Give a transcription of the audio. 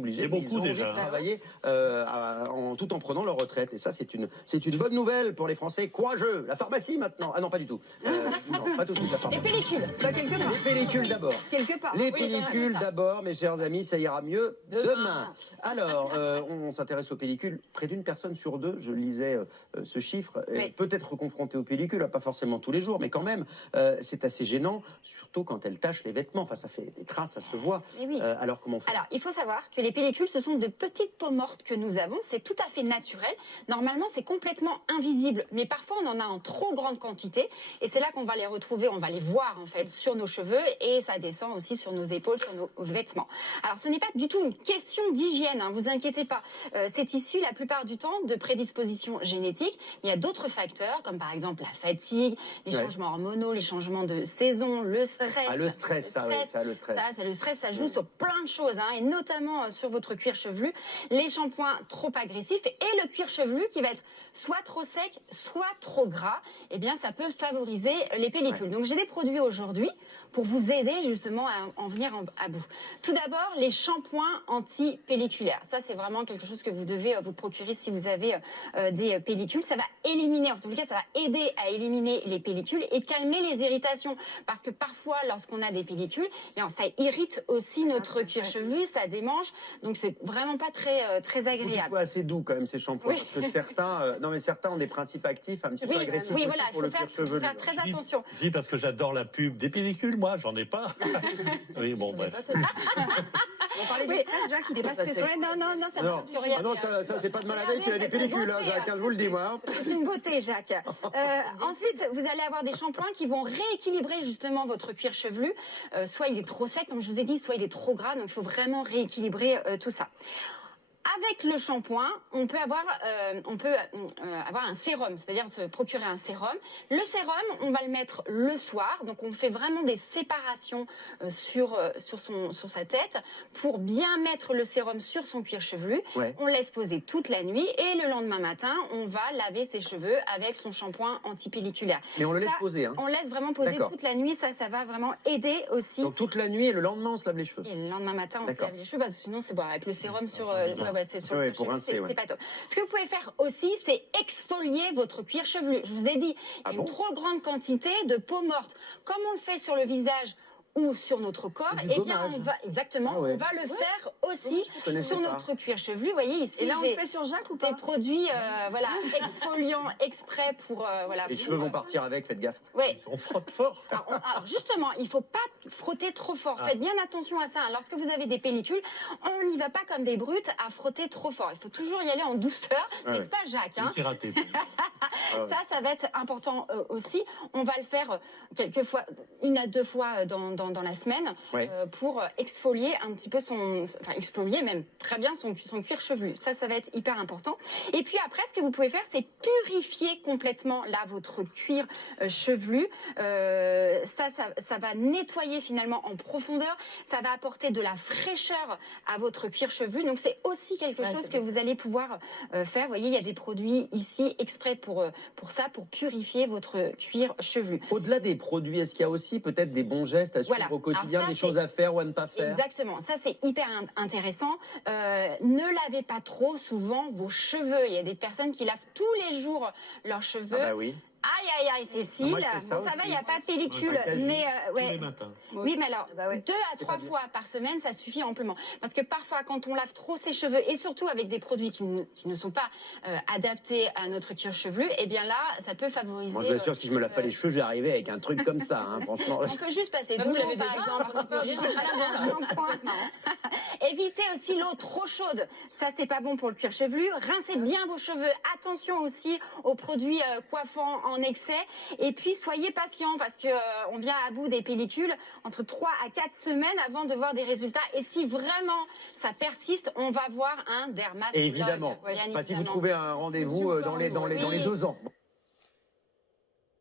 obligés, Et mais beaucoup ils ont envie déjà, de hein. travailler tout en prenant leur retraite. Et ça, c'est une bonne nouvelle pour les Français courageux. La pharmacie maintenant. Ah non, pas du tout. Non, pas tout de suite la Les pharmacie. pellicules, bah, quelque part. Les pellicules d'abord. Quelque part. Les Oui, pellicules d'abord, mes chers amis, ça ira mieux demain. Alors, on s'intéresse aux pellicules. Près d'une personne sur deux, je lisais ce chiffre, est peut-être confrontée aux pellicules, pas forcément tous les jours, mais quand même, c'est assez gênant, surtout quand elles tachent les vêtements. Enfin, ça fait des traces, ça se voit. Alors, comment on fait? Alors, il faut savoir que les pellicules, ce sont de petites peaux mortes que nous avons. C'est tout à fait naturel. Normalement, c'est complètement invisible, mais parfois, on en a en trop grande quantité. Et c'est là qu'on va les retrouver, on va les voir, en fait, sur nos cheveux. Et ça descend aussi sur nos épaules, sur nos vêtements. Alors, ce n'est pas du tout une question d'hygiène, hein, vous inquiétez pas. C'est issu, la plupart du temps, de prédispositions génétiques. Mais il y a d'autres facteurs, comme par exemple la fatigue, les changements hormonaux, les changements de saison, le stress. Ah, le stress, ça, oui, ça, le stress. Le stress, ça joue sur plein de choses, hein, et notamment sur votre cuir chevelu. Les shampoings trop agressifs et le cuir chevelu qui va être soit trop sec, soit trop gras, eh bien, ça peut favoriser les pellicules. Donc, j'ai des produits aujourd'hui pour vous aider justement à en venir à bout. Tout d'abord, les shampoings anti-pelliculaires. Ça, c'est vraiment quelque chose que vous devez vous procurer si vous avez des pellicules. Ça va éliminer, en tout cas, ça va aider à éliminer les pellicules et calmer les irritations. Parce que parfois, lorsqu'on a des pellicules, eh bien, ça irrite aussi notre cuir chevelu, ça démange. Donc, c'est vraiment pas très agréable. Il faut qu'ils soient assez doux quand même, ces shampoings, parce que certains, certains ont des principes actifs un petit peu agressifs aussi pour le cuir chevelu. Il faut faire très attention. Je dis parce que j'adore la pub des pellicules, moi, j'en ai pas. Oui, bon, bref. On parlait du stress, Jacques, il n'est pas stressé. Ouais, non, ça va. Ah non, ça c'est pas de mal avec qu'il a des pellicules, hein, Jacques, je vous le dis, moi. C'est une beauté, Jacques. Ensuite, vous allez avoir des shampoings qui vont rééquilibrer justement votre cuir chevelu. Soit il est trop sec, comme je vous ai dit, soit il est trop gras, donc il faut vraiment rééquilibrer tout ça. Avec le shampoing, on peut avoir un sérum, c'est-à-dire se procurer un sérum. Le sérum, on va le mettre le soir, donc on fait vraiment des séparations sur sa tête pour bien mettre le sérum sur son cuir chevelu. On laisse poser toute la nuit et le lendemain matin, on va laver ses cheveux avec son shampoing anti-pelliculaire. Mais on le laisse poser, hein? On laisse vraiment poser toute la nuit, ça va vraiment aider aussi. Donc toute la nuit et le lendemain, on se lave les cheveux? Et le lendemain matin, on se lave les cheveux, parce que sinon, c'est bon, avec le sérum sur... c'est pas top. Ce que vous pouvez faire aussi, c'est exfolier votre cuir chevelu. Je vous ai dit, il y a une trop grande quantité de peau morte. Comme on le fait sur le visage ou sur notre corps, eh bien on va on va le faire aussi sur notre cuir chevelu. Vous voyez ici, et là on le fait sur Jacques ou pas? Des produits exfoliants exprès pour les cheveux vont partir avec, faites gaffe. On frotte fort. Alors justement, il ne faut pas frotter trop fort. Faites bien attention à ça. Lorsque vous avez des pellicules, on n'y va pas comme des brutes à frotter trop fort. Il faut toujours y aller en douceur, n'est-ce pas, Jacques, hein? C'est raté. Ça va être important aussi. On va le faire quelquefois, 1 à 2 fois dans la semaine pour exfolier un petit peu exfolier même très bien son cuir chevelu. Ça va être hyper important. Et puis après, ce que vous pouvez faire, c'est purifier complètement là votre cuir chevelu. Ça va nettoyer finalement en profondeur. Ça va apporter de la fraîcheur à votre cuir chevelu. Donc c'est aussi quelque chose que vous allez pouvoir faire. Vous voyez, il y a des produits ici exprès pour ça, pour purifier votre cuir chevelu. Au-delà des produits, est-ce qu'il y a aussi peut-être des bons gestes à suivre au quotidien, des choses à faire ou à ne pas faire? Exactement, ça c'est hyper intéressant. Ne lavez pas trop souvent vos cheveux. Il y a des personnes qui lavent tous les jours leurs cheveux. Ah bah oui. Aïe, Cécile. Ça va, il n'y a pas de pellicule. Mais tous les matins. Oui, mais alors, 2 à 3 fois par semaine, ça suffit amplement. Parce que parfois, quand on lave trop ses cheveux, et surtout avec des produits qui ne sont pas adaptés à notre cuir chevelu, eh bien là, ça peut favoriser... Moi, je vous assure, si je me lave pas les cheveux, je vais arriver avec un truc comme ça, hein, franchement. On peut juste passer de l'eau, par exemple. On peut un shampoing. Évitez aussi l'eau trop chaude. Ça, c'est pas bon pour le cuir chevelu. Rincez bien vos cheveux. Attention aussi aux produits coiffants en excès. Et puis, soyez patient parce que on vient à bout des pellicules entre 3 à 4 semaines avant de voir des résultats. Et si vraiment ça persiste, on va voir un dermatologue. Et évidemment, si vous trouvez un rendez-vous dans les 2 ans.